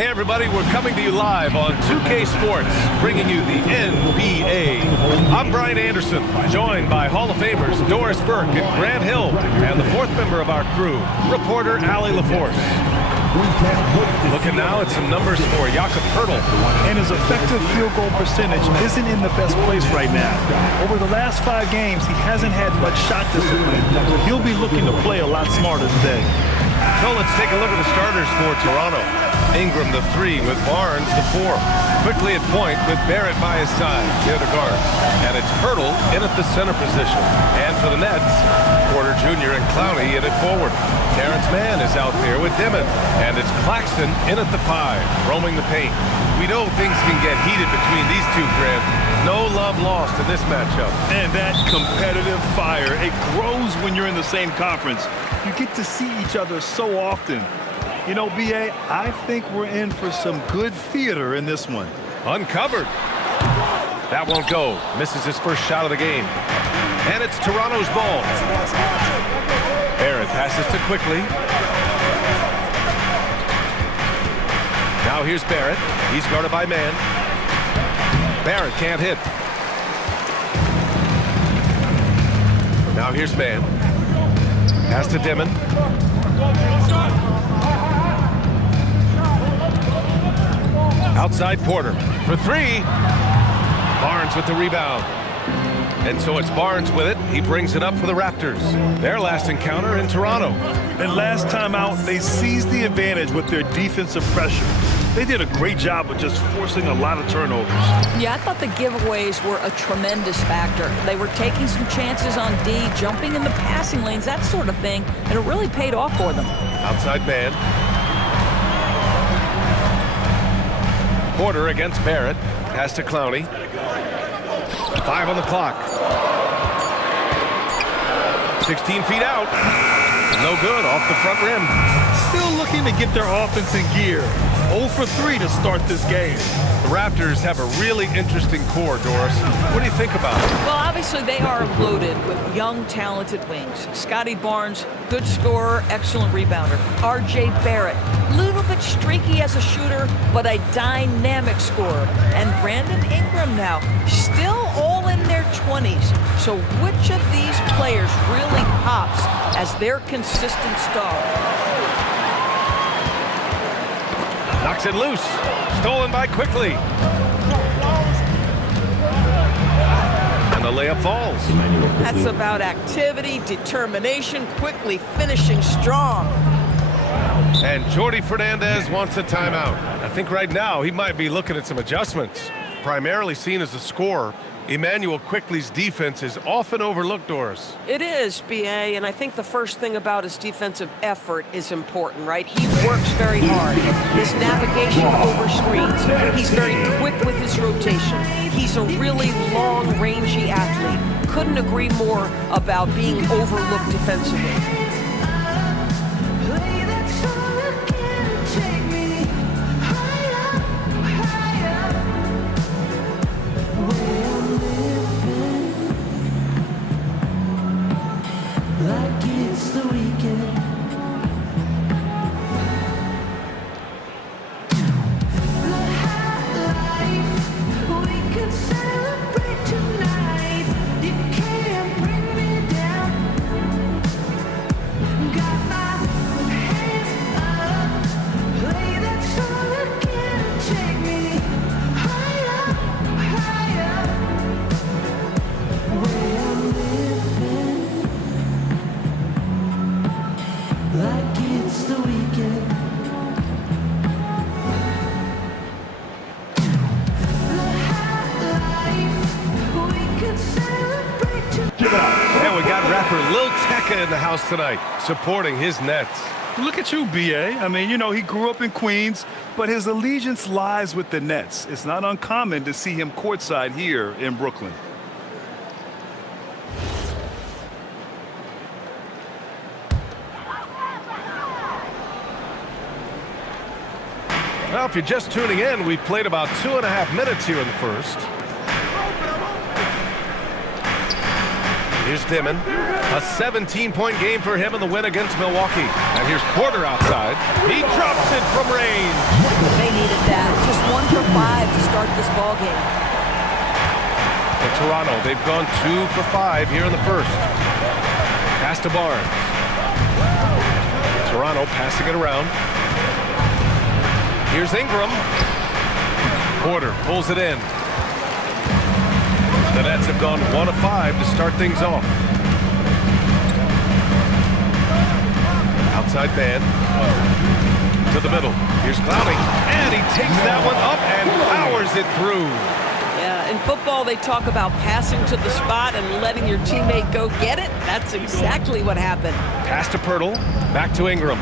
Hey everybody, we're coming to you live on 2K Sports, bringing you the NBA. I'm Brian Anderson, joined by Hall of Famers Doris Burke and Grant Hill, and the fourth member of our crew, reporter Allie LaForce. Looking now at some numbers for Jakob Poeltl. And his effective field goal percentage isn't in the best place right now. Over the last 5 games, he hasn't had much shot discipline. He'll be looking to play a lot smarter today. So let's take a look at the starters for Toronto. Ingram the 3 with Barnes the 4. Quickly at point with Barrett by his side. They're the guards. And it's Poeltl in at the center position. And for the Nets, Porter Jr. and Clowney in at forward. Terrence Mann is out there with Dimon. And it's Claxton in at the 5, roaming the paint. We know things can get heated between these two, Grant. No love lost in this matchup. And that competitive fire, it grows when you're in the same conference. You get to see each other so often. You know, B.A., I think we're in for some good theater in this one. Uncovered. That won't go. Misses his first shot of the game. And it's Toronto's ball. Barrett passes to Quickly. Now here's Barrett. He's guarded by Mann. Barrett can't hit. Now here's Mann. Pass to Dimon. Outside Porter for 3. Barnes with the rebound. And so it's Barnes with it. He brings it up for the Raptors. Their last encounter in Toronto. And last time out, they seized the advantage with their defensive pressure. They did a great job of just forcing a lot of turnovers. Yeah, I thought the giveaways were a tremendous factor. They were taking some chances on D, jumping in the passing lanes, that sort of thing, and it really paid off for them. Outside man. Porter against Barrett. Pass to Clowney. 5 on the clock. 16 feet out. No good, off the front rim. Still looking to get their offense in gear. 0 for 3 to start this game. The Raptors have a really interesting core, Doris. What do you think about it? Well, obviously they are loaded with young, talented wings. Scotty Barnes, good scorer, excellent rebounder. R.J. Barrett, little bit streaky as a shooter, but a dynamic scorer. And Brandon Ingram now, still all in their 20s. So which of these players really pops as their consistent star? Knocks it loose. Stolen by Quickly. And the layup falls. That's about activity, determination, Quickly finishing strong. And Jordi Fernandez wants a timeout. I think right now he might be looking at some adjustments. Primarily seen as a scorer, Emmanuel Quickly's defense is often overlooked, Doris. It is, B.A., and I think the first thing about his defensive effort is important, right? He works very hard. His navigation over screens. He's very quick with his rotation. He's a really long, rangy athlete. Couldn't agree more about being overlooked defensively. And we got rapper Lil Tecca in the house tonight, supporting his Nets. Look at you, B.A. I mean, you know, he grew up in Queens, but his allegiance lies with the Nets. It's not uncommon to see him courtside here in Brooklyn. Well, if you're just tuning in, we've played about 2.5 minutes here in the first. Here's Dimon. A 17-point game for him in the win against Milwaukee. And here's Porter outside. He drops it from range. They needed that. Just 1 for 5 to start this ball game. For Toronto, they've gone 2 for 5 here in the first. Pass to Barnes. Toronto passing it around. Here's Ingram. Porter pulls it in. The Nets have gone 1 of 5 to start things off. Outside man. To the middle. Here's Clowney. And he takes that one up and powers it through. Yeah, in football, they talk about passing to the spot and letting your teammate go get it. That's exactly what happened. Pass to Pirtle. Back to Ingram.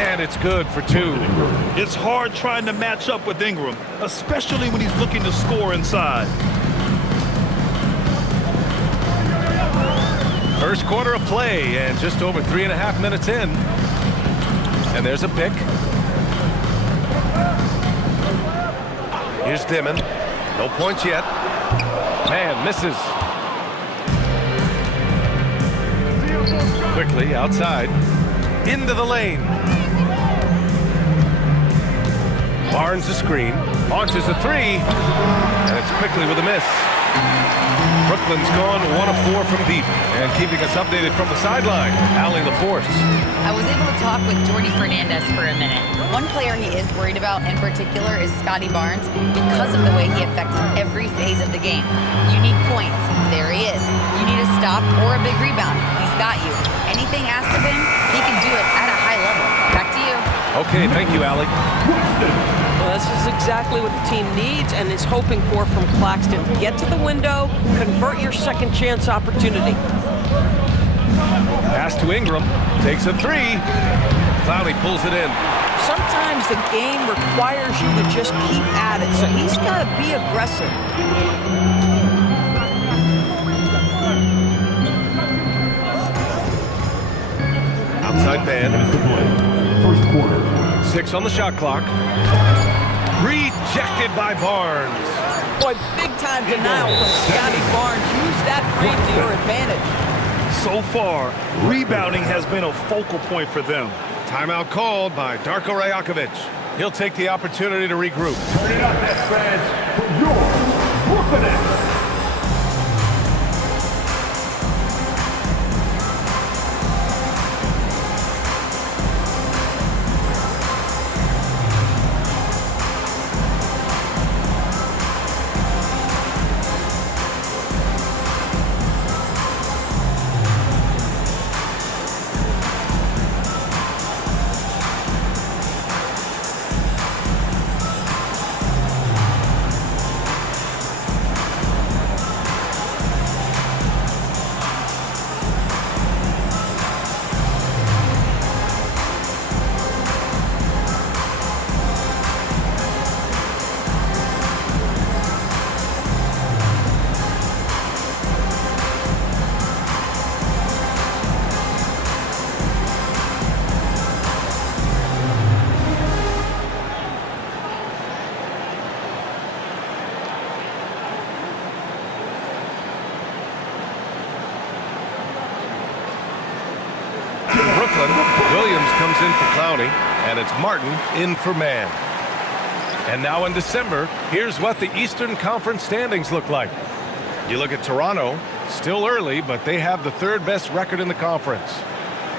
And it's good for 2. It's hard trying to match up with Ingram, especially when he's looking to score inside. First quarter of play and just over 3.5 minutes in. And there's a pick. Here's Dimon. No points yet. Man misses. Quickly outside. Into the lane. Barnes a screen. Launches a 3. And it's quickly with a miss. Brooklyn's gone 1 of 4 from deep. And keeping us updated from the sideline, Allie LaForce. I was able to talk with Jordy Fernandez for a minute. One player he is worried about in particular is Scotty Barnes because of the way he affects every phase of the game. You need points. There he is. You need a stop or a big rebound. He's got you. Anything asked of him, he can do it at a high level. Back to you. Okay, thank you, Allie. Well, this is exactly what the team needs and is hoping for from Claxton. Get to the window, convert your second chance opportunity. Pass to Ingram. Takes a 3. Clowney pulls it in. Sometimes the game requires you to just keep at it, so he's got to be aggressive. Outside man. First quarter. 6 on the shot clock. Rejected by Barnes. Boy, big-time denial from Scotty Barnes. Use that frame to your advantage. So far, rebounding has been a focal point for them. Timeout called by Darko Rajakovic. He'll take the opportunity to regroup. Turn it up, Nets fans, for your Brooklyn Nets. Brooklyn, Williams comes in for Clowney, and it's Martin in for Mann. And now in December, here's what the Eastern Conference standings look like. You look at Toronto, still early, but they have the 3rd best record in the conference.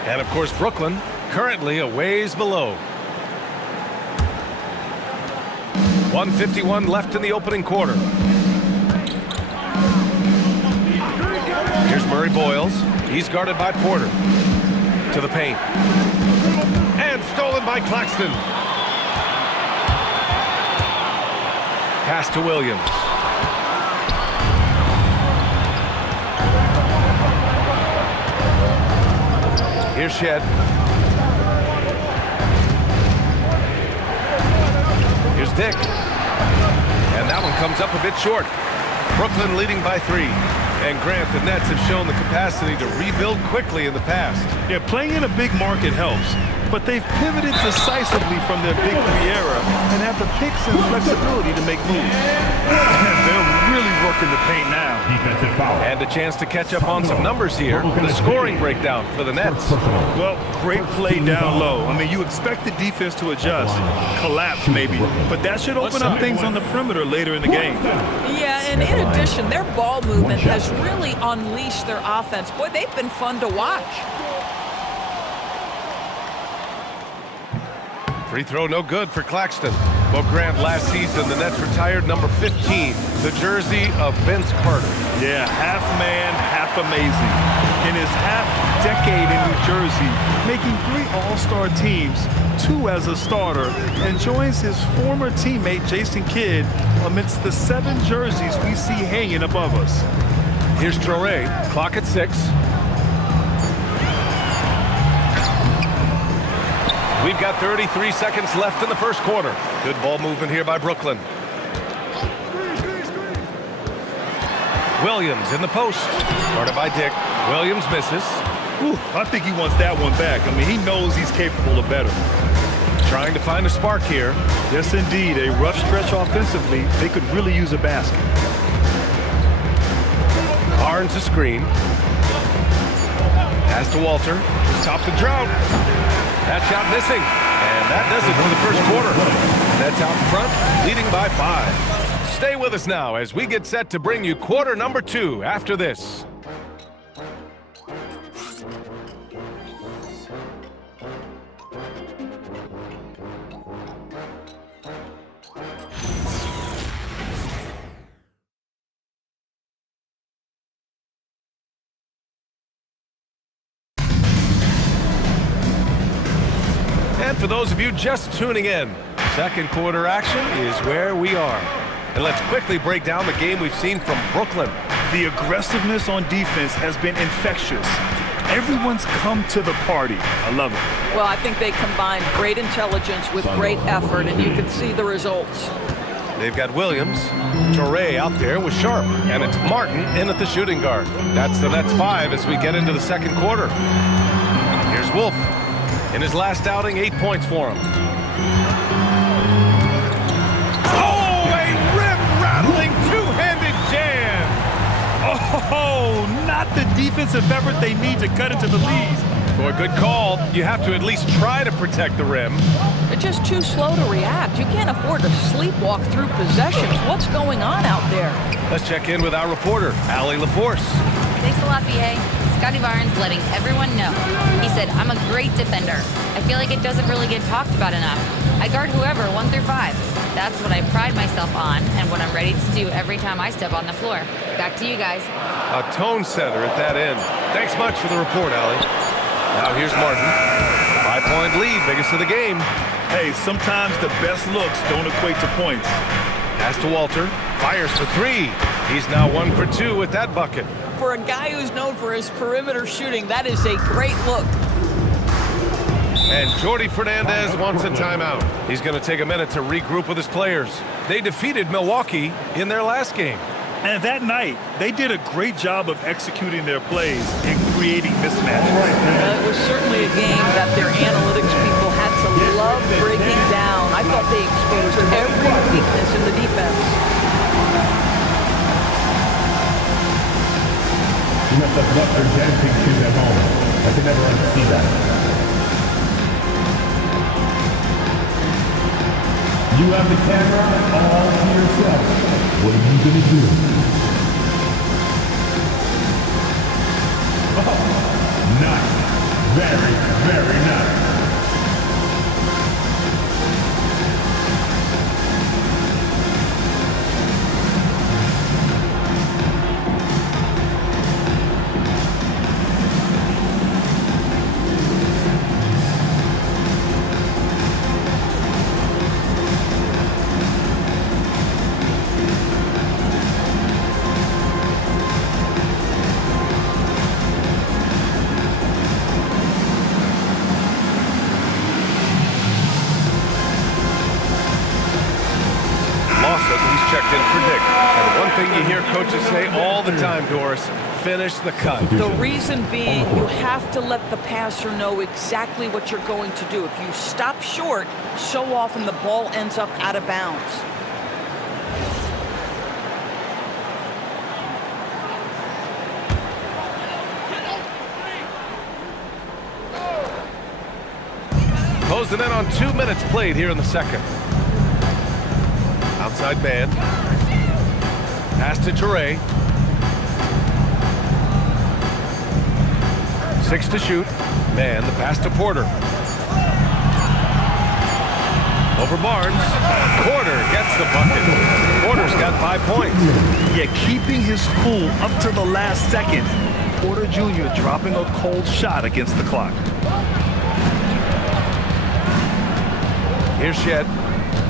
And of course, Brooklyn, currently a ways below. 1:51 left in the opening quarter. Here's Murray Boyles. He's guarded by Porter. To the paint. And stolen by Claxton. Pass to Williams. Here's Shed. Here's Dick. And that one comes up a bit short. Brooklyn leading by 3. And Grant, the Nets have shown the capacity to rebuild quickly in the past. Yeah, playing in a big market helps. but they've pivoted decisively from their big three era and have the picks and flexibility to make moves. They're really working the paint now. Defensive foul. And a chance to catch up on some numbers here. The scoring breakdown for the Nets. Well, great play down low. I mean, you expect the defense to adjust, collapse maybe, but that should open up things on the perimeter later in the game. Yeah, and in addition, their ball movement has really unleashed their offense. Boy, they've been fun to watch. Free throw no good for Claxton. Well, Grant, last season, the Nets retired number 15, the jersey of Vince Carter. Yeah, half man, half amazing. In his half-decade in New Jersey, making 3 All-Star teams, 2 as a starter, and joins his former teammate Jason Kidd amidst the 7 jerseys we see hanging above us. Here's Traoré, clock at 6. We've got 33 seconds left in the first quarter. Good ball movement here by Brooklyn. Williams in the post. Guarded by Dick. Williams misses. Whew, I think he wants that one back. I mean, he knows he's capable of better. Trying to find a spark here. Yes, indeed. A rough stretch offensively. They could really use a basket. Barnes a screen. Pass to Walter. To stop the drought. That shot missing. And that does it for the first quarter. Nets out in front, leading by 5. Stay with us now as we get set to bring you quarter number 2 after this. And for those of you just tuning in, second quarter action is where we are. And let's quickly break down the game we've seen from Brooklyn. The aggressiveness on defense has been infectious. Everyone's come to the party. I love it. Well, I think they combined great intelligence with great effort, and you can see the results. They've got Williams, Touré out there with Sharp, and it's Martin in at the shooting guard. That's the Nets 5 as we get into the second quarter. Here's Wolf. In his last outing, 8 points for him. Oh, a rim-rattling two-handed jam! Oh, not the defensive effort they need to cut into the lead. Boy, good call. You have to at least try to protect the rim. They're just too slow to react. You can't afford to sleepwalk through possessions. What's going on out there? Let's check in with our reporter, Allie LaForce. Thanks a lot, BA. Scotty Barnes letting everyone know. He said, I'm a great defender. I feel like it doesn't really get talked about enough. I guard whoever, 1 through 5. That's what I pride myself on and what I'm ready to do every time I step on the floor. Back to you guys. A tone setter at that end. Thanks much for the report, Allie. Now here's Martin. 5-point lead, biggest of the game. Hey, sometimes the best looks don't equate to points. Pass to Walter. Fires for 3. He's now 1 for 2 with that bucket. For a guy who's known for his perimeter shooting, that is a great look. And Jordi Fernandez wants a timeout. He's going to take a minute to regroup with his players. They defeated Milwaukee in their last game. And that night, they did a great job of executing their plays and creating mismatches. It was certainly a game that their analytics people had to love breaking down. I thought they exposed every weakness in the defense. You must have loved her dancing shoes at home. I can never unsee that. You have the camera all to yourself. What are you gonna do? Oh, nice. Very, very nice. He's checked in for Dick. And one thing you hear coaches say all the time, Doris, finish the cut. The reason being, you have to let the passer know exactly what you're going to do. If you stop short, so often the ball ends up out of bounds. Closing in on 2 minutes played here in the second. Outside man. Pass to Toure. 6 to shoot. Man, the pass to Porter. Over Barnes. Porter gets the bucket. Porter's got 5 points. Yeah, keeping his cool up to the last second. Porter Jr. dropping a cold shot against the clock. Here's Shed.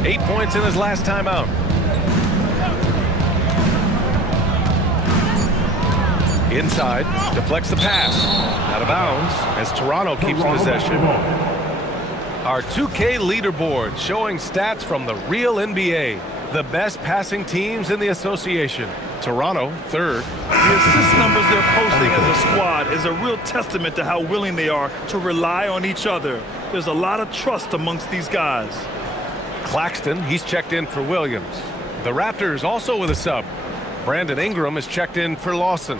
8 points in his last time out. Inside, deflects the pass. Out of bounds as Toronto keeps possession. Our 2K leaderboard showing stats from the real NBA. The best passing teams in the association. Toronto, third. The assist numbers they're posting as a squad is a real testament to how willing they are to rely on each other. There's a lot of trust amongst these guys. Claxton, he's checked in for Williams. The Raptors also with a sub. Brandon Ingram is checked in for Lawson.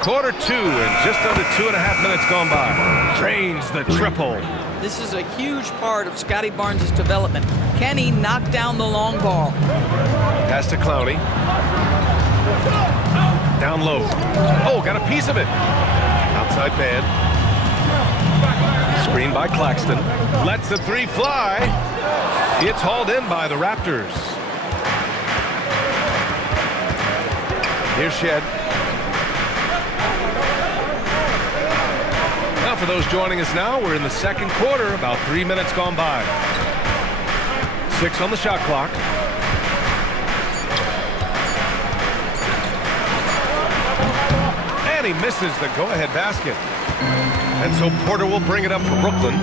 Quarter 2 and just under 2.5 minutes gone by. Drains the triple. This is a huge part of Scotty Barnes' development. Can he knock down the long ball? Pass to Clowney. Down low. Oh, got a piece of it. Outside man. Screen by Claxton. Lets the 3 fly. It's hauled in by the Raptors. Here's Shed. Now for those joining us now, we're in the second quarter, about 3 minutes gone by. 6 on the shot clock. And he misses the go-ahead basket. And so Porter will bring it up for Brooklyn.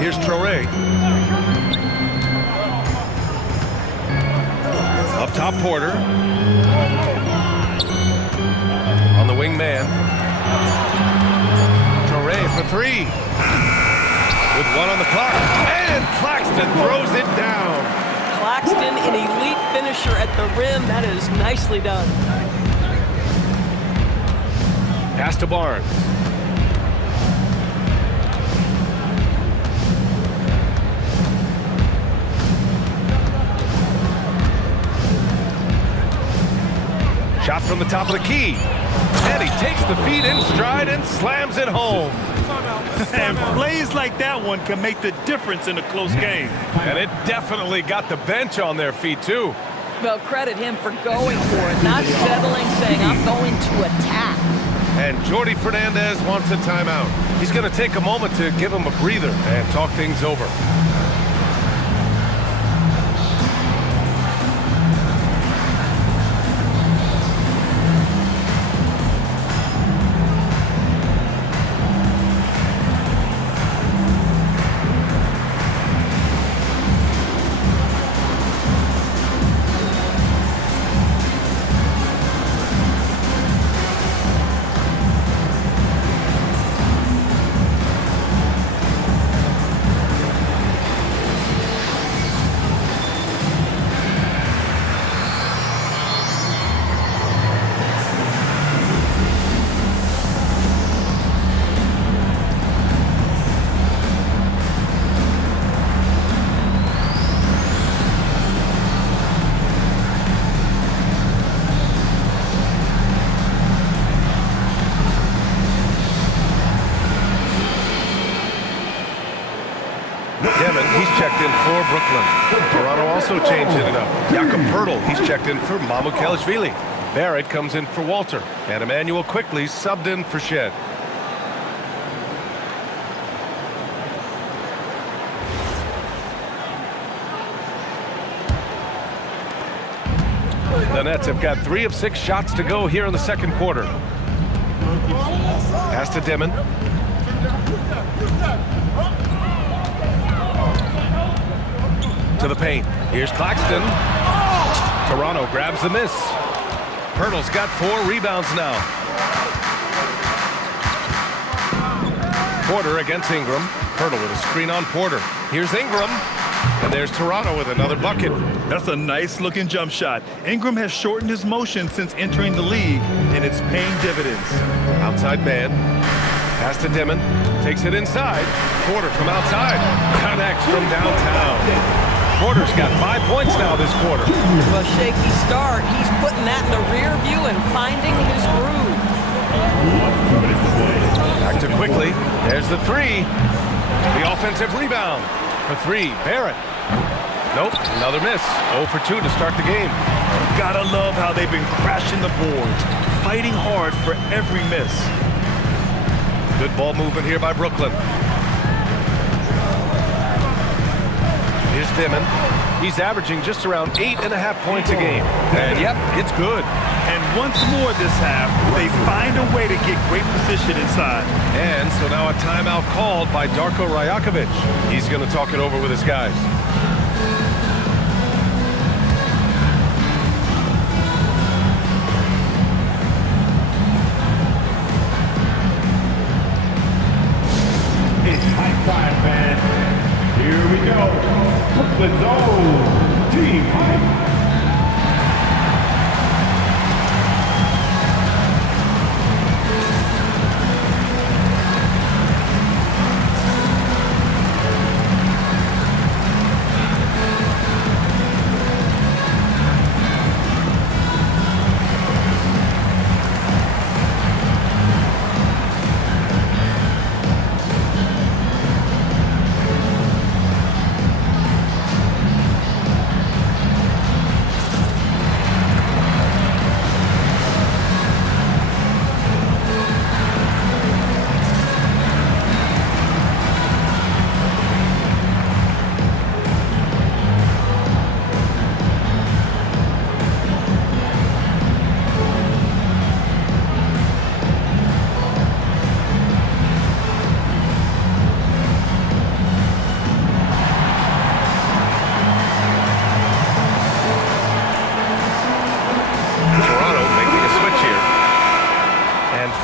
Here's Toure. Up top, Porter. On the wing man. Toure for 3. With 1 on the clock. And Claxton throws it down. Claxton, an elite finisher at the rim. That is nicely done. Pass to Barnes. Shot from the top of the key. And he takes the feed in stride and slams it home. And plays like that one can make the difference in a close game. And it definitely got the bench on their feet, too. Well, credit him for going for it, not settling, saying, I'm going to attack. And Jordi Fernandez wants a timeout. He's going to take a moment to give him a breather and talk things over. He's checked in for Brooklyn. Toronto also changing it up. Jakob Poeltl, he's checked in for Mamukelashvili. Barrett comes in for Walter. And Emmanuel quickly subbed in for Shed. The Nets have got 3 of 6 shots to go here in the second quarter. Pass to Dimon. To the paint. Here's Claxton. Toronto grabs the miss. Pirtle's got 4 rebounds now. Porter against Ingram. Pirtle with a screen on Porter. Here's Ingram. And there's Toronto with another bucket. That's a nice-looking jump shot. Ingram has shortened his motion since entering the league, and it's paying dividends. Outside man. Pass to Dimon. Takes it inside. Porter from outside. Connects from downtown. Porter's got 5 points now this quarter. Well, shaky start. He's putting that in the rear view and finding his groove. Back to quickly. There's the 3. The offensive rebound. For 3, Barrett. Nope, another miss. 0 for 2 to start the game. Gotta love how they've been crashing the boards, fighting hard for every miss. Good ball movement here by Brooklyn. Here's Dimon. He's averaging just around 8.5 points a game. And yep, it's good. And once more this half, they find a way to get great position inside. And so now a timeout called by Darko Rajakovic. He's going to talk it over with his guys. It's high five, man. Here we go. Brooklyn's own team hype.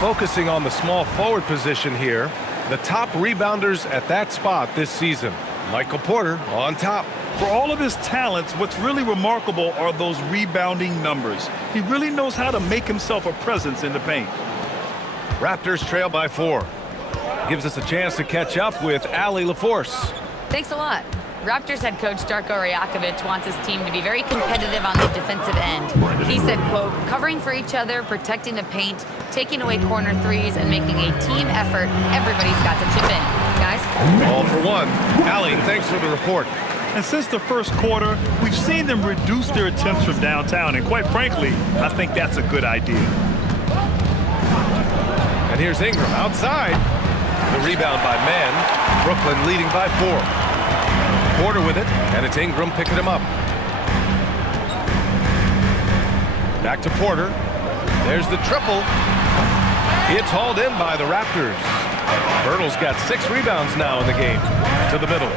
Focusing on the small forward position here, the top rebounders at that spot this season. Michael Porter on top. For all of his talents, what's really remarkable are those rebounding numbers. He really knows how to make himself a presence in the paint. Raptors trail by 4. Gives us a chance to catch up with Allie LaForce. Thanks a lot. Raptors head coach Darko Rajakovic wants his team to be very competitive on the defensive end. He said, quote, covering for each other, protecting the paint, taking away corner threes, and making a team effort. Everybody's got to chip in. Guys? All for 1. Allie, thanks for the report. And since the first quarter, we've seen them reduce their attempts from downtown, and quite frankly, I think that's a good idea. And here's Ingram outside. The rebound by Mann. Brooklyn leading by 4. Porter with it, and it's Ingram picking him up. Back to Porter. There's the triple. It's hauled in by the Raptors. Pirtle's got 6 rebounds now in the game. To the middle.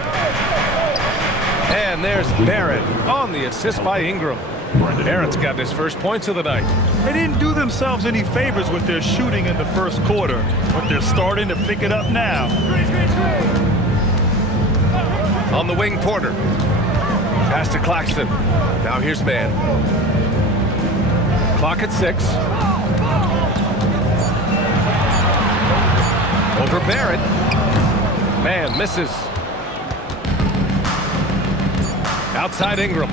And there's Barrett on the assist by Ingram. Barrett's got his first points of the night. They didn't do themselves any favors with their shooting in the first quarter, but they're starting to pick it up now. On the wing, Porter. Pass to Claxton. Now here's Mann. Clock at 6. Over Barrett. Mann misses. Outside Ingram.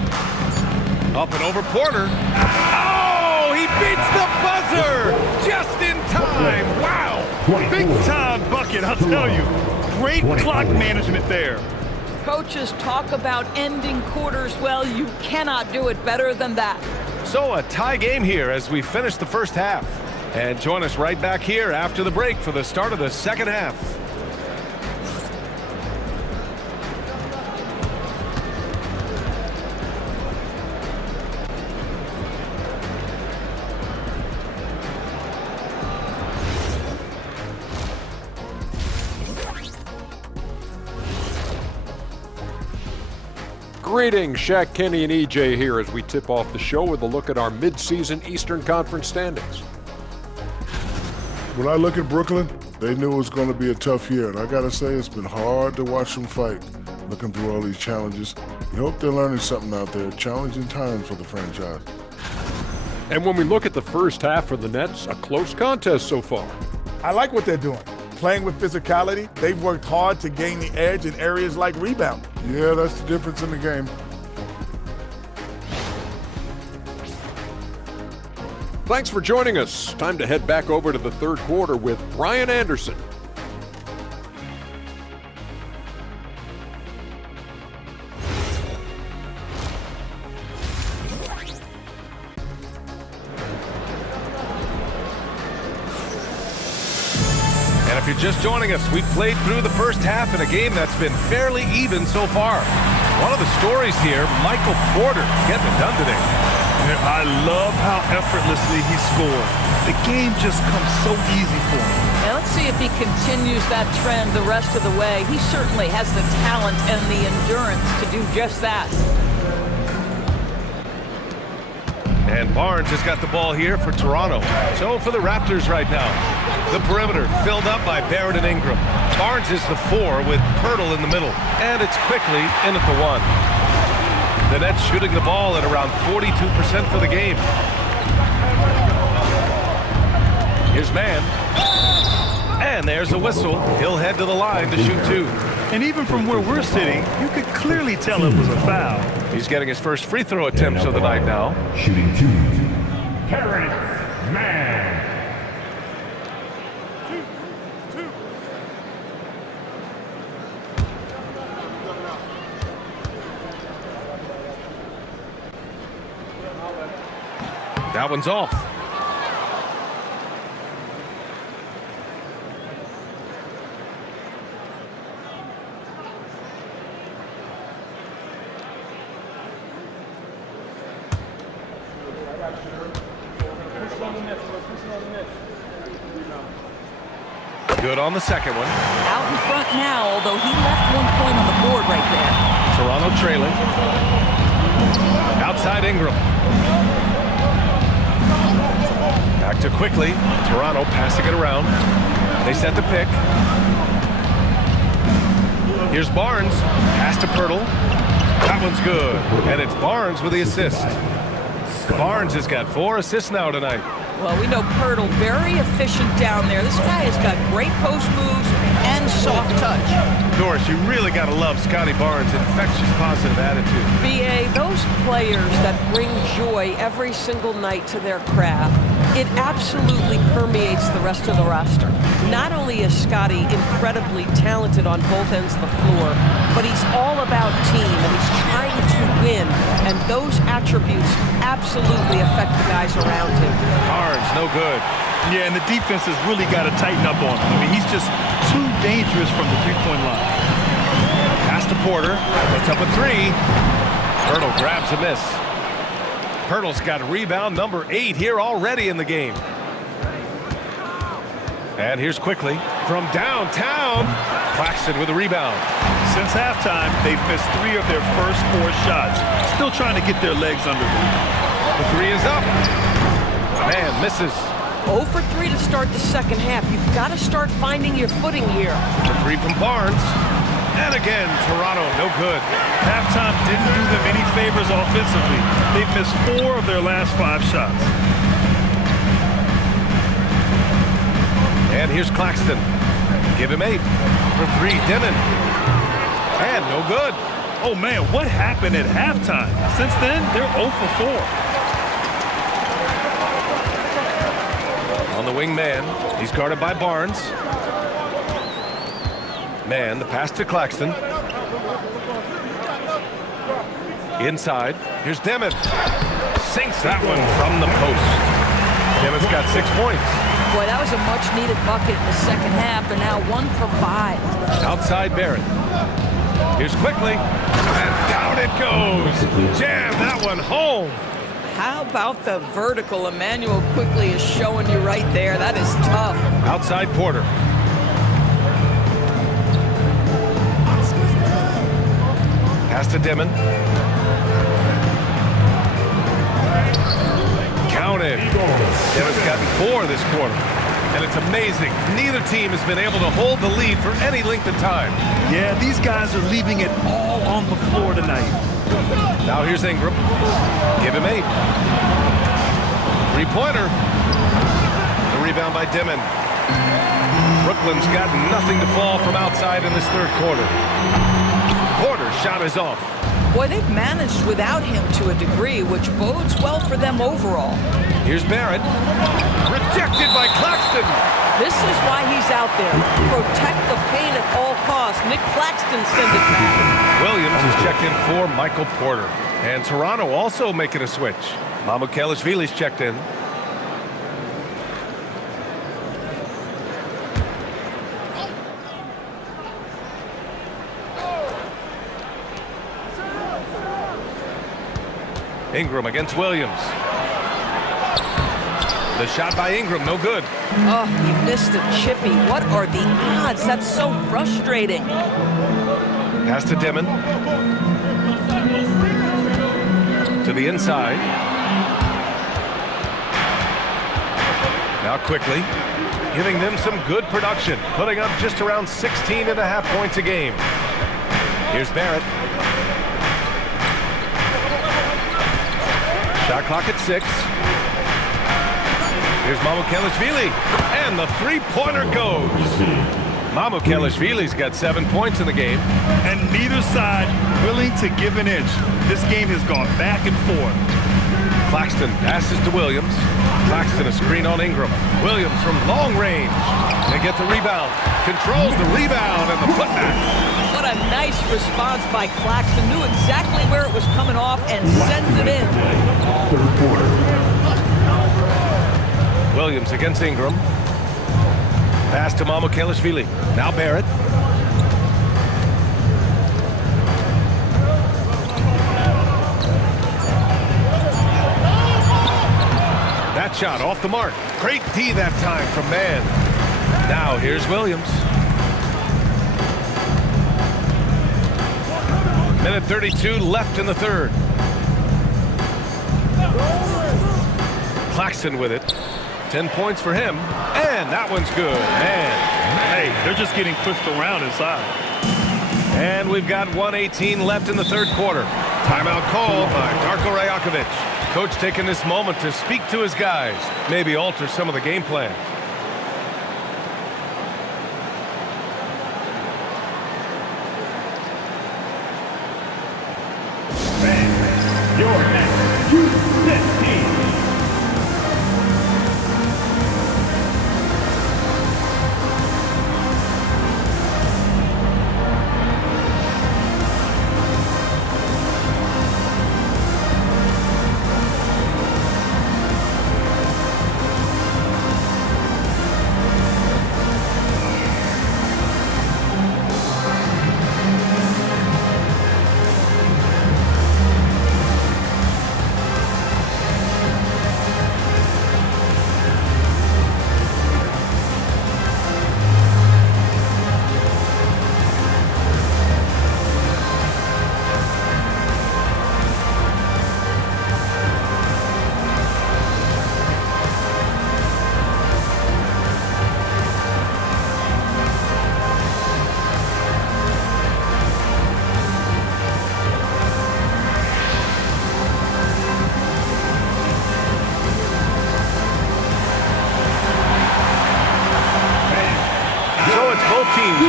Up and over Porter. Oh, he beats the buzzer just in time. Wow. Big time bucket, I'll tell you. Great clock management there. Coaches talk about ending quarters. Well, you cannot do it better than that. So a tie game here as we finish the first half. And join us right back here after the break for the start of the second half. Greetings, Shaq, Kenny, and EJ here as we tip off the show with a look at our mid-season Eastern Conference standings. When I look at Brooklyn, they knew it was going to be a tough year, and I got to say it's been hard to watch them fight, looking through all these challenges. We hope they're learning something out there, challenging times for the franchise. And when we look at the first half for the Nets, a close contest so far. I like what they're doing. Playing with physicality, they've worked hard to gain the edge in areas like rebounding. Yeah, that's the difference in the game. Thanks for joining us. Time to head back over to the third quarter with Brian Anderson. And if you're just joining us, we've played through the first half in a game that's been fairly even so far. One of the stories here, Michael Porter getting it done today. I love how effortlessly he scored. The game just comes so easy for him. Now let's see if he continues that trend the rest of the way. He certainly has the talent and the endurance to do just that. And Barnes has got the ball here for Toronto. So for the Raptors right now, the perimeter filled up by Barrett and Ingram. Barnes is the 4 with Pirtle in the middle. And it's quickly in at the 1. The Nets shooting the ball at around 42% for the game. Here's Man. And there's a whistle. He'll head to the line to shoot 2. And even from where we're sitting, you could clearly tell it was a foul. He's getting his first free throw attempts of the night now. Shooting 2. Terrence Mann. That one's off. Good on the second one. Out in front now, although he left 1 point on the board right there. Toronto trailing. Outside Ingram. Back to quickly. Toronto passing it around. They set the pick. Here's Barnes. Pass to Pirtle. That one's good. And it's Barnes with the assist. Barnes has got 4 assists now tonight. Well, we know Pirtle very efficient down there. This guy has got great post moves and soft touch. Doris, you really got to love Scotty Barnes' infectious positive attitude. BA, those players that bring joy every single night to their craft, it absolutely permeates the rest of the roster. Not only is Scotty incredibly talented on both ends of the floor, but he's all about team and he's trying to win. And those attributes absolutely affect the guys around him. Barnes, no good. Yeah, and the defense has really got to tighten up on him. I mean, he's just too dangerous from the three-point line. Pass to Porter. Puts up a 3. Pirtle grabs a miss. Pirtle's got rebound number 8 here already in the game. And here's quickly from downtown. Claxton with a rebound. Since halftime, they've missed 3 of their first 4 shots. Still trying to get their legs under them. The 3 is up. Man misses. 0 for 3 to start the second half. You've got to start finding your footing here. The 3 from Barnes. And again, Toronto, no good. Halftime didn't do them any favors offensively. They've missed 4 of their last 5 shots. And here's Claxton. Give him 8. For 3, Dimon. And no good. Oh, man, what happened at halftime? Since then, they're 0 for 4. On the wing man. He's guarded by Barnes. Man, the pass to Claxton. Inside. Here's Dimon. Sinks that one from the post. Dimon's got 6 points. Boy, that was a much-needed bucket in the second half. They're now 1 for 5. Outside Barrett. Here's quickly. And down it goes. Jam that one home. How about the vertical Emmanuel Quickly is showing you right there? That is tough. Outside Porter. Pass to Dimon. Down in. Devin's gotten 4 this quarter. And it's amazing. Neither team has been able to hold the lead for any length of time. Yeah, these guys are leaving it all on the floor tonight. Now here's Ingram. Give him 8. Three-pointer. The rebound by Dimon. Brooklyn's got nothing to fall from outside in this third quarter. Porter's shot is off. Boy, they've managed without him to a degree, which bodes well for them overall. Here's Barrett. Rejected by Claxton. This is why he's out there. Protect the paint at all costs. Nick Claxton sends it back. Williams is checked in for Michael Porter. And Toronto also making a switch. Mamukelashvili's checked in. Ingram against Williams. The shot by Ingram, no good. Oh, he missed the chippy. What are the odds? That's so frustrating. Pass to Dimon. To the inside. Now quickly, giving them some good production, putting up just around 16.5 points a game. Here's Barrett. Shot clock at 6. Here's Mamukelashvili, and the three-pointer goes. Mamukelashvili's got 7 points in the game. And neither side willing to give an inch. This game has gone back and forth. Claxton passes to Williams. Claxton a screen on Ingram. Williams from long range. They get the rebound. Controls the rebound and the putback. What a nice response by Claxton. Knew exactly where it was coming off and sends it in. Third quarter. Williams against Ingram. Pass to Mamukelashvili. Now Barrett. That shot off the mark. Great D that time from Mann. Now here's Williams. Minute 32 left in the third. Claxton with it. 10 points for him. And that one's good. Man. Hey, they're just getting pushed around inside. And we've got 1:18 left in the third quarter. Timeout call by Darko Rajakovic. Coach taking this moment to speak to his guys. Maybe alter some of the game plan. Your next U15.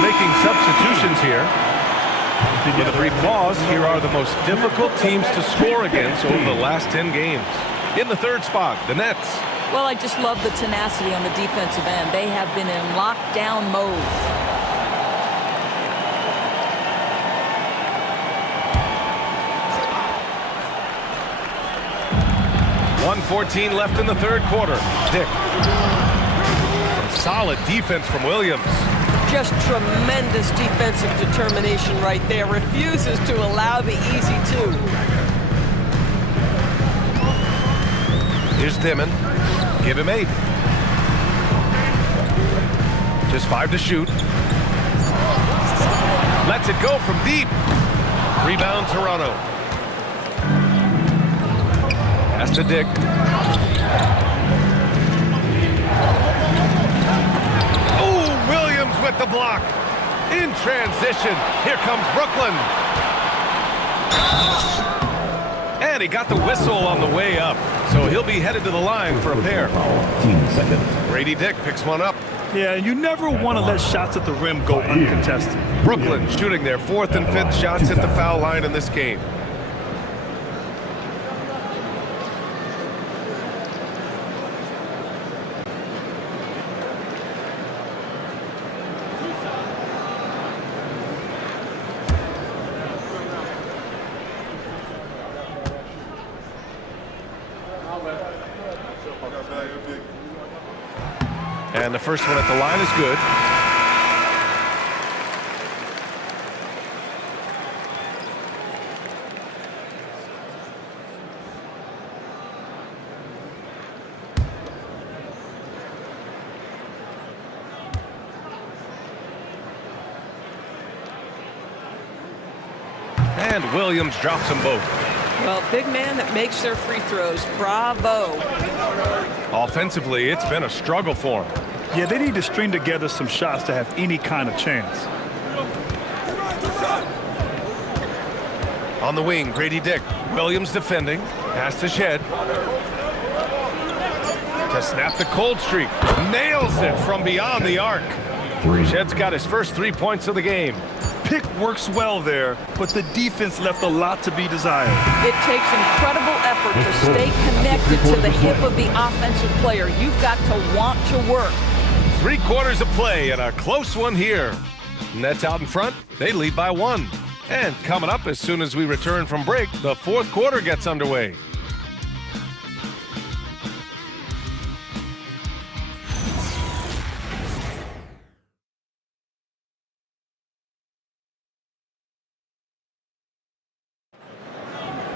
Making substitutions here. With a brief pause, here are the most difficult teams to score against over the last 10 games. In the third spot, the Nets. Well, I just love the tenacity on the defensive end. They have been in lockdown mode. .114 left in the third quarter. Dick. Some solid defense from Williams. Just tremendous defensive determination right there. Refuses to allow the easy two. Here's Dimon. Give him 8. Just 5 to shoot. Lets it go from deep. Rebound Toronto. Pass to Dick. the block. In transition, here comes Brooklyn. And he got the whistle on the way up, so he'll be headed to the line for a pair. 15 seconds. Grady Dick picks one up. Yeah, you never want to let shots at the rim go uncontested. Brooklyn shooting their 4th and 5th shots at the foul line in this game. And the first one at the line is good. And Williams drops them both. Well, big man that makes their free throws. Bravo. Offensively, it's been a struggle for him. Yeah, they need to string together some shots to have any kind of chance. On the wing, Grady Dick. Williams defending. Pass to Shed. To snap the cold streak. Nails it from beyond the arc. Shed's got his first 3 points of the game. Pick works well there, but the defense left a lot to be desired. It takes incredible effort to stay connected to the hip of the offensive player. You've got to want to work. 3 quarters of play and a close one here. Nets out in front. They lead by 1. And coming up as soon as we return from break, the 4th quarter gets underway.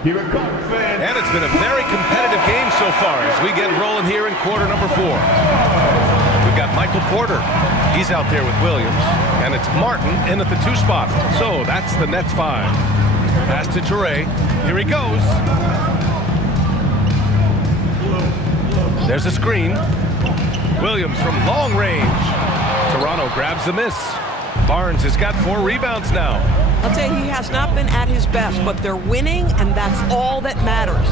Here it comes, fans. And it's been a very competitive game so far as we get rolling here in quarter number 4. We've got Michael Porter. He's out there with Williams. And it's Martin in at the 2 spot. So that's the Nets 5. Pass to Toure. Here he goes. There's a screen. Williams from long range. Toronto grabs the miss. Barnes has got 4 rebounds now. I'll tell you, he has not been at his best, but they're winning, and that's all that matters.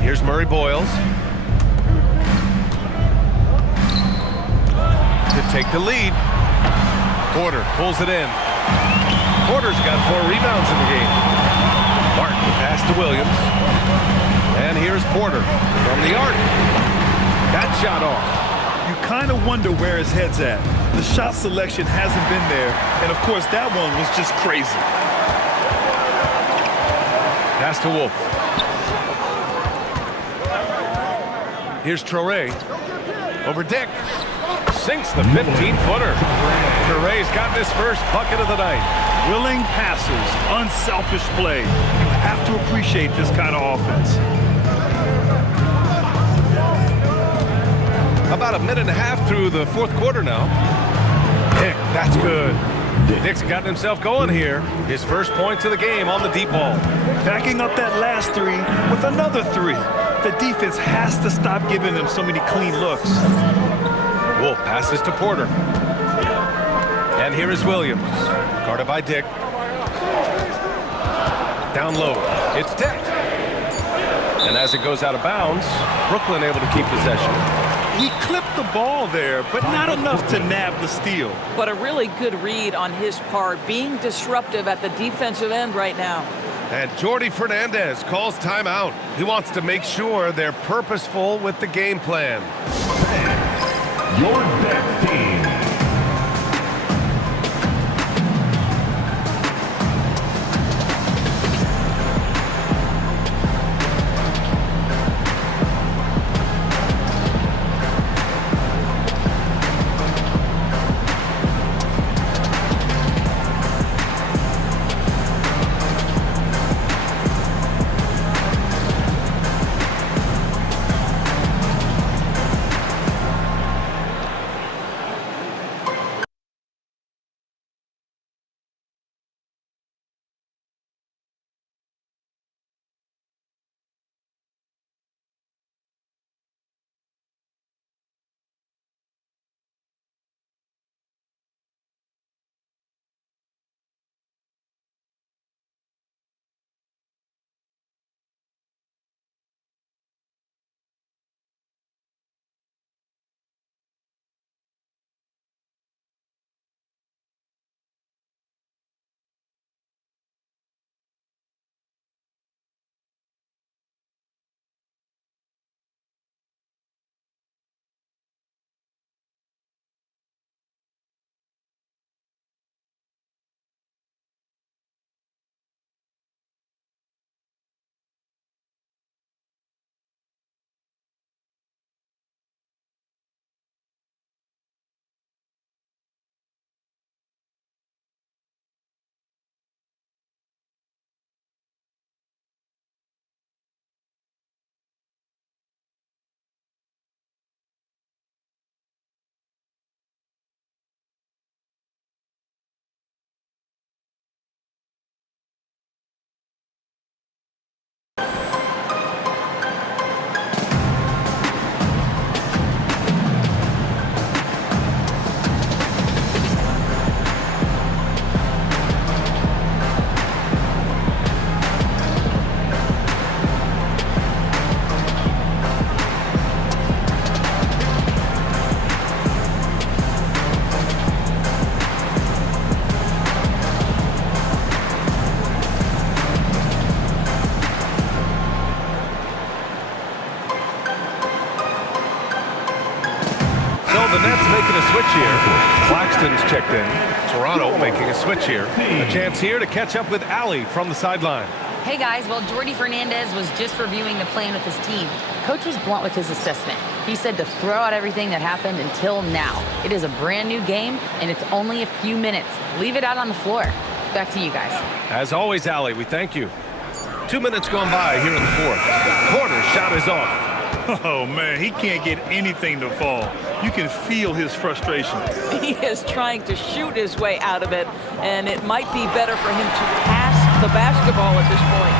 Here's Murray Boyles. To take the lead. Porter pulls it in. Porter's got 4 rebounds in the game. Martin pass to Williams. And here's Porter from the arc. That shot off. You kind of wonder where his head's at. The shot selection hasn't been there, and of course that one was just crazy. Pass to Wolf. Here's Toure. Over Dick. Sinks the 15-footer. Toure's got his first bucket of the night. Willing passes, unselfish play. You have to appreciate this kind of offense. About a minute and a half through the 4th quarter now. Dick, that's good. Dick's gotten himself going here. His first points of the game on the deep ball. Backing up that last 3 with another 3. The defense has to stop giving them so many clean looks. Wolf passes to Porter. And here is Williams. Guarded by Dick. Down low. It's Dick. And as it goes out of bounds, Brooklyn able to keep possession. He clipped the ball there, but not enough to nab the steal. But a really good read on his part, being disruptive at the defensive end right now. And Jordi Fernandez calls timeout. He wants to make sure they're purposeful with the game plan. Your next team. So the Nets making a switch here. Claxton's checked in. Toronto making a switch here. A chance here to catch up with Allie from the sideline. Hey guys, well, Jordy Fernandez was just reviewing the plan with his team. Coach was blunt with his assessment. He said to throw out everything that happened until now. It is a brand new game, and it's only a few minutes. Leave it out on the floor. Back to you guys. As always, Allie, we thank you. 2 minutes gone by here in the fourth. Porter's shot is off. Oh, man, he can't get anything to fall. You can feel his frustration. He is trying to shoot his way out of it, and it might be better for him to pass the basketball at this point.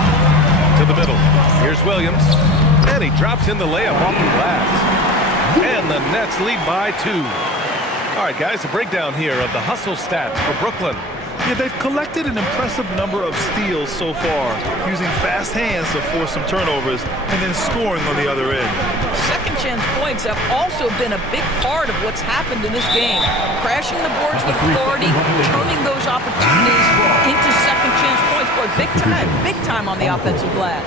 To the middle. Here's Williams. And he drops in the layup off the glass. And the Nets lead by 2. All right, guys, a breakdown here of the hustle stats for Brooklyn. Yeah, they've collected an impressive number of steals so far, using fast hands to force some turnovers and then scoring on the other end. Second chance points have also been a big part of what's happened in this game. Crashing the boards with authority, turning those opportunities into second chance points. Boy, big time on the offensive glass.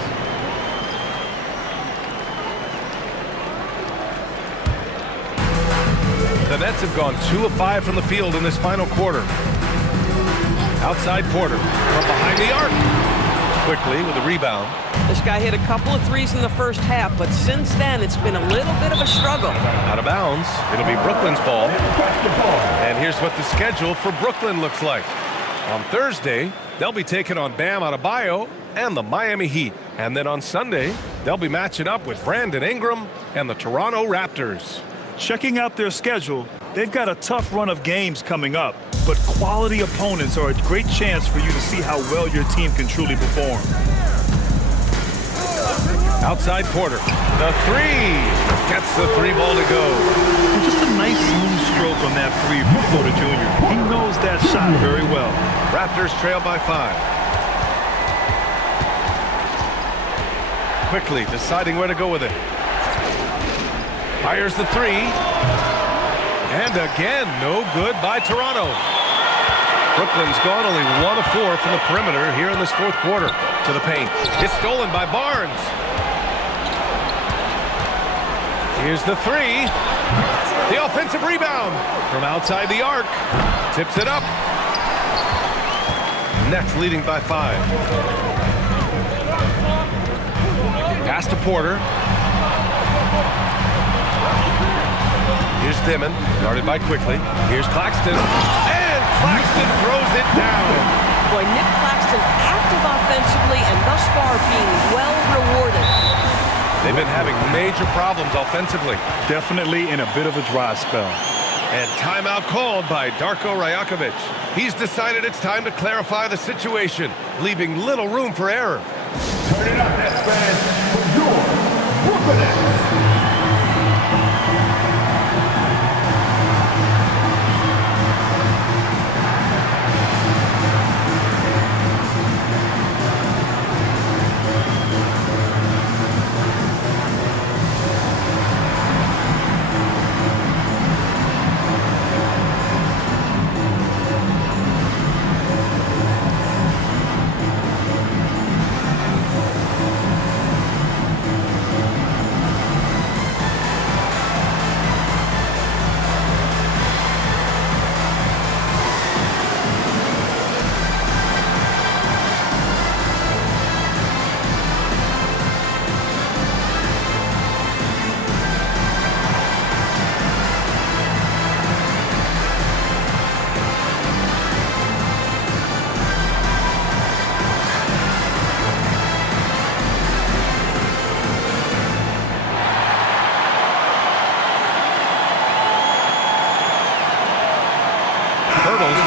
The Nets have gone 2 of 5 from the field in this final quarter. Outside Porter from behind the arc. Quickly with a rebound. This guy hit a couple of threes in the first half, but since then it's been a little bit of a struggle. Out of bounds. It'll be Brooklyn's ball. And here's what the schedule for Brooklyn looks like. On Thursday, they'll be taking on Bam Adebayo and the Miami Heat. And then on Sunday, they'll be matching up with Brandon Ingram and the Toronto Raptors. Checking out their schedule, they've got a tough run of games coming up, but quality opponents are a great chance for you to see how well your team can truly perform. Outside Porter. The three. Gets the three ball to go. And just a nice smooth stroke on that three from Porter Jr. He knows that shot very well. Raptors trail by 5. Quickly deciding where to go with it. Fires the three. And again, no good by Toronto. Brooklyn's gone only 1 of 4 from the perimeter here in this fourth quarter. To the paint. It's stolen by Barnes. Here's the three. The offensive rebound from outside the arc. Tips it up. Nets leading by 5. Pass to Porter. Here's Dimon, guarded by Quickly. Here's Claxton. And Claxton throws it down. Boy, Nick Claxton active offensively and thus far being well rewarded. They've been having major problems offensively. Definitely in a bit of a dry spell. And timeout called by Darko Rajakovic. He's decided it's time to clarify the situation, leaving little room for error. Turn it up, Nets fans, for your Brooklyn Nets.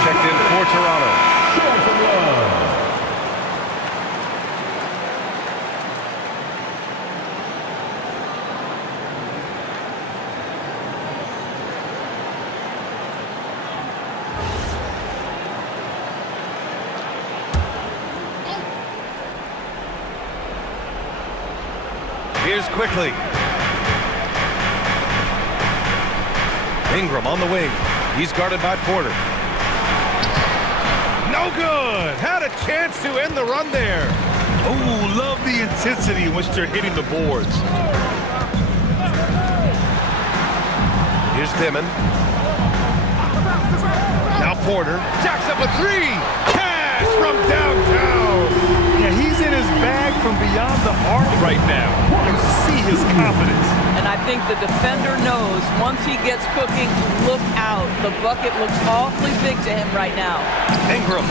Checked in for Toronto. Show some love. Here's Quickly. Ingram on the wing. He's guarded by Porter. No good. Had a chance to end the run there. Oh, love the intensity in which they're hitting the boards. Here's Dimon. Now Porter jacks up a three. Cash from downtown. Yeah, he's in his bag from beyond the arc right now. You see his confidence. And I think the defender knows once he gets cooking, look out. The bucket looks awfully big to him right now. Ingram.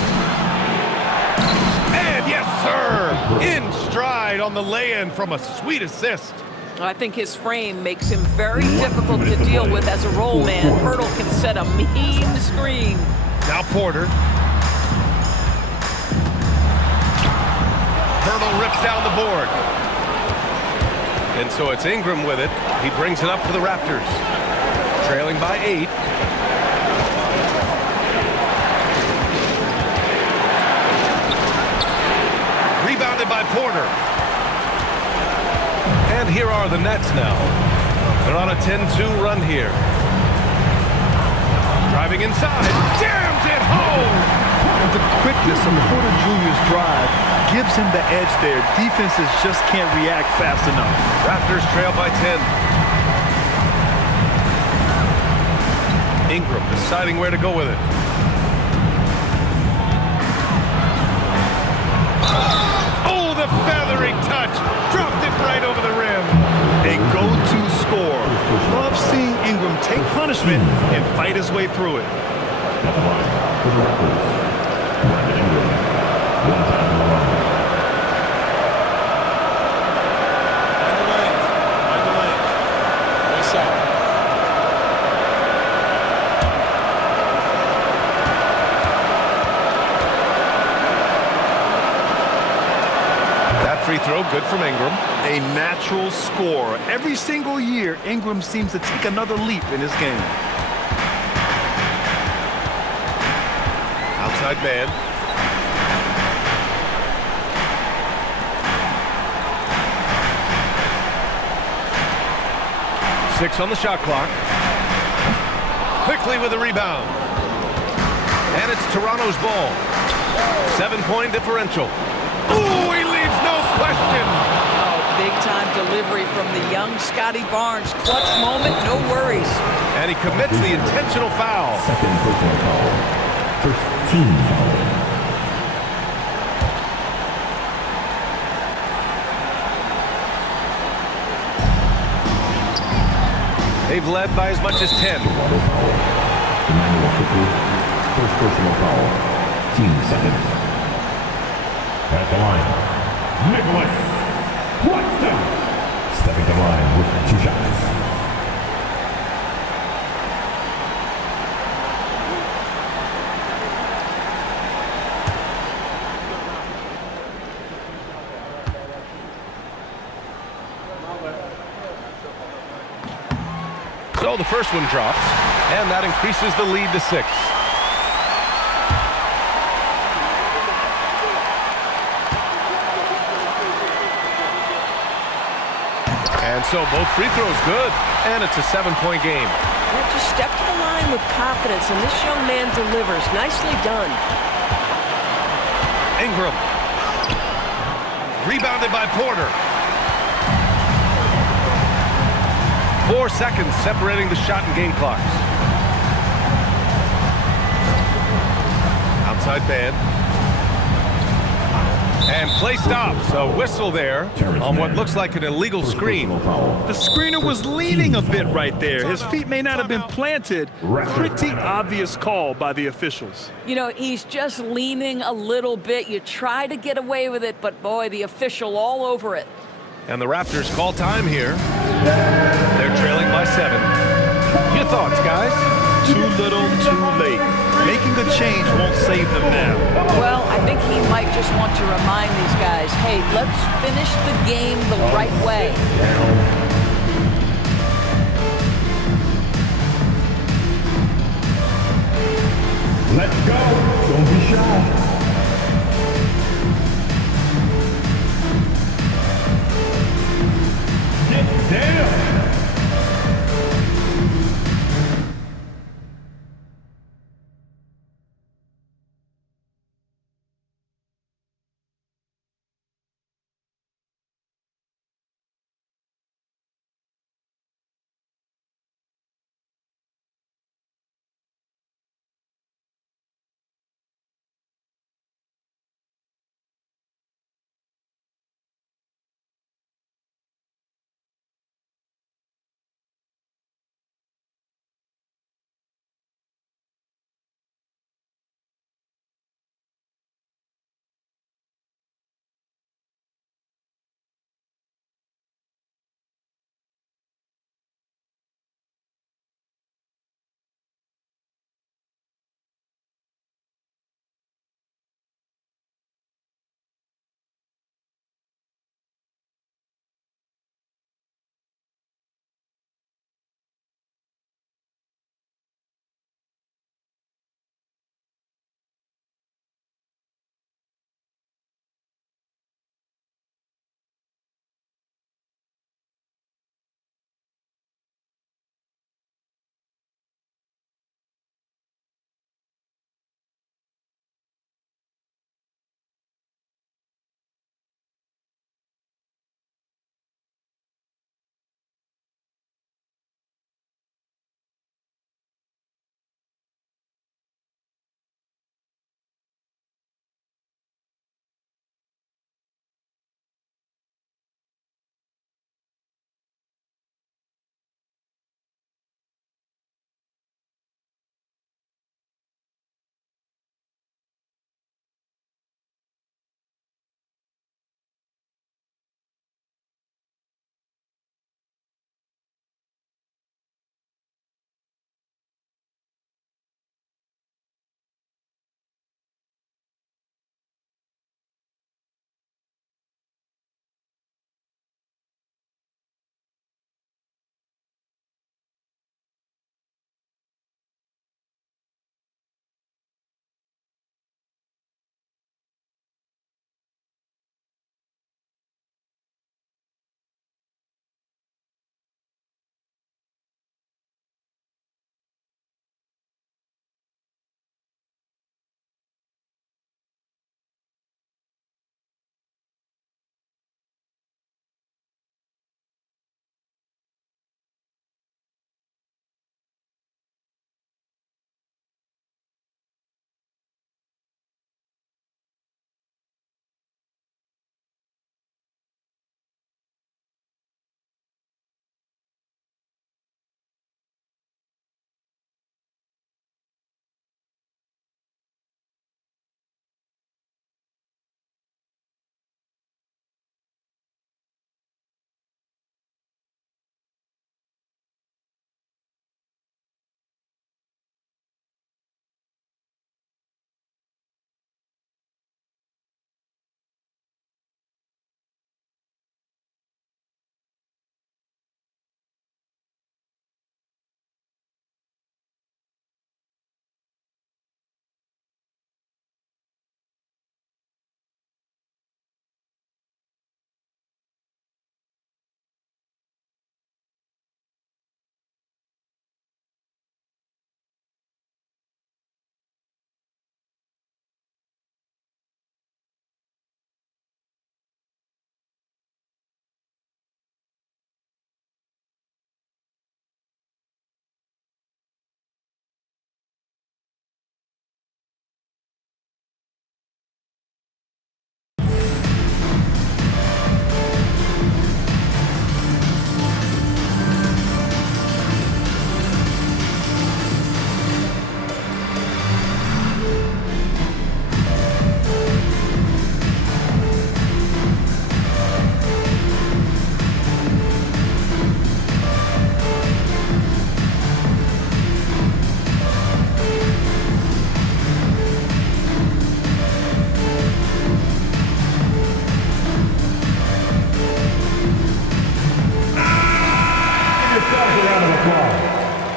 And yes, sir. In stride on the lay-in from a sweet assist. I think his frame makes him very difficult to deal with as a roll man. Pirtle can set a mean screen. Now Porter. Pirtle rips down the board. And so it's Ingram with it. He brings it up for the Raptors. Trailing by 8. Rebounded by Porter. And here are the Nets now. They're on a 10-2 run here. Driving inside. Jams it home! The quickness of Porter Jr.'s drive gives him the edge there. Defenses just can't react fast enough. Raptors trail by 10. Ingram deciding where to go with it. Oh, the feathery touch. Dropped it right over the rim. A go-to score. Love seeing Ingram take punishment and fight his way through it. At the line for the Raptors, Brandon Ingram. One time on the line. That free throw good from Ingram. A natural scorer. Every single year, Ingram seems to take another leap in his game. Outside man. Six on the shot clock. Quickly with a rebound. And it's Toronto's ball. 7-point differential. Ooh, he leaves no question. Oh, big-time delivery from the young Scotty Barnes. Clutch moment, no worries. And he commits the intentional foul. Second personal foul. First team foul. They've led by as much as 10. Emmanuel Quickly. First personal foul. Team seconds. At the line, Nicholas Claxton. Stepping to the line with 2 shots. So the first one drops, and that increases the lead to 6. And so both free throws good, and it's a 7-point game. Yeah, just step to the line with confidence, and this young man delivers. Nicely done. Ingram. Rebounded by Porter. 4 seconds separating the shot and game clocks. Outside man. And play stops. A whistle there on what looks like an illegal screen. The screener was leaning a bit right there. His feet may not have been planted. Pretty obvious call by the officials. You know, he's just leaning a little bit. You try to get away with it, but boy, the official all over it. And the Raptors call time here. They're trailing by 7. Your thoughts, guys? Too little, too late. Making a change won't save them now. Well, I think he might just want to remind these guys, hey, let's finish the game the right way. Let's go. Don't be shy.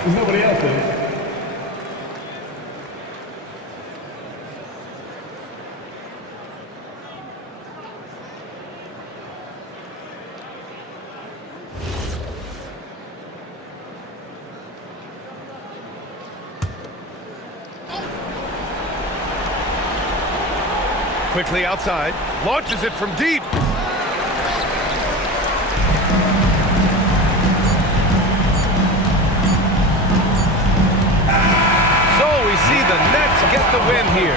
There's nobody else in. Quickly outside, launches it from deep. So we see the Nets get the win here.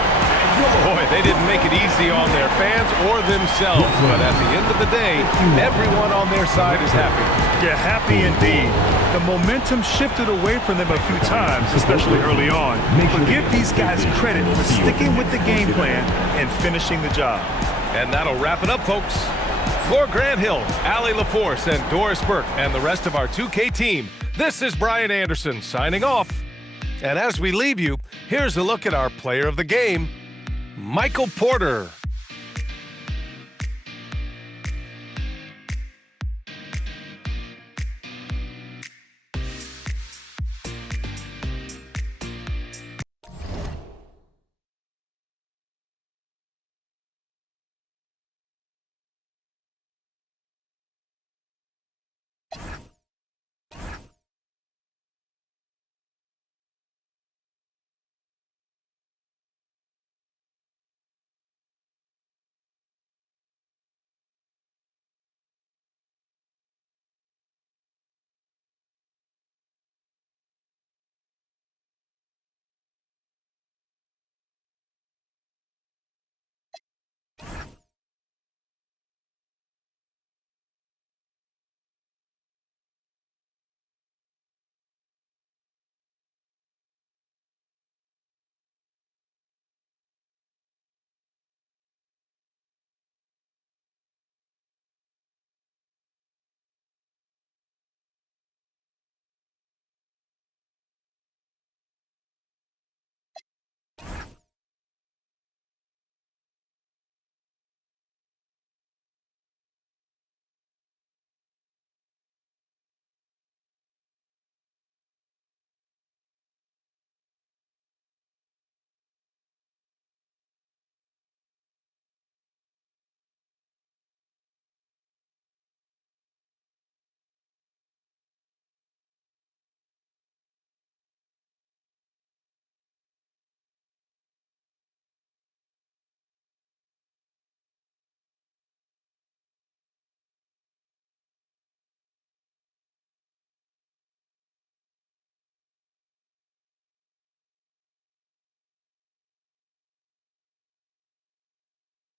Boy, they didn't make it easy on their fans or themselves, but at the end of the day, everyone on their side is happy. Yeah, happy indeed. The momentum shifted away from them a few times, especially early on. But give these guys credit for sticking with the game plan and finishing the job. And that'll wrap it up, folks. For Grant Hill, Allie LaForce, and Doris Burke, and the rest of our 2K team, this is Brian Anderson signing off. And as we leave you, here's a look at our player of the game, Michael Porter.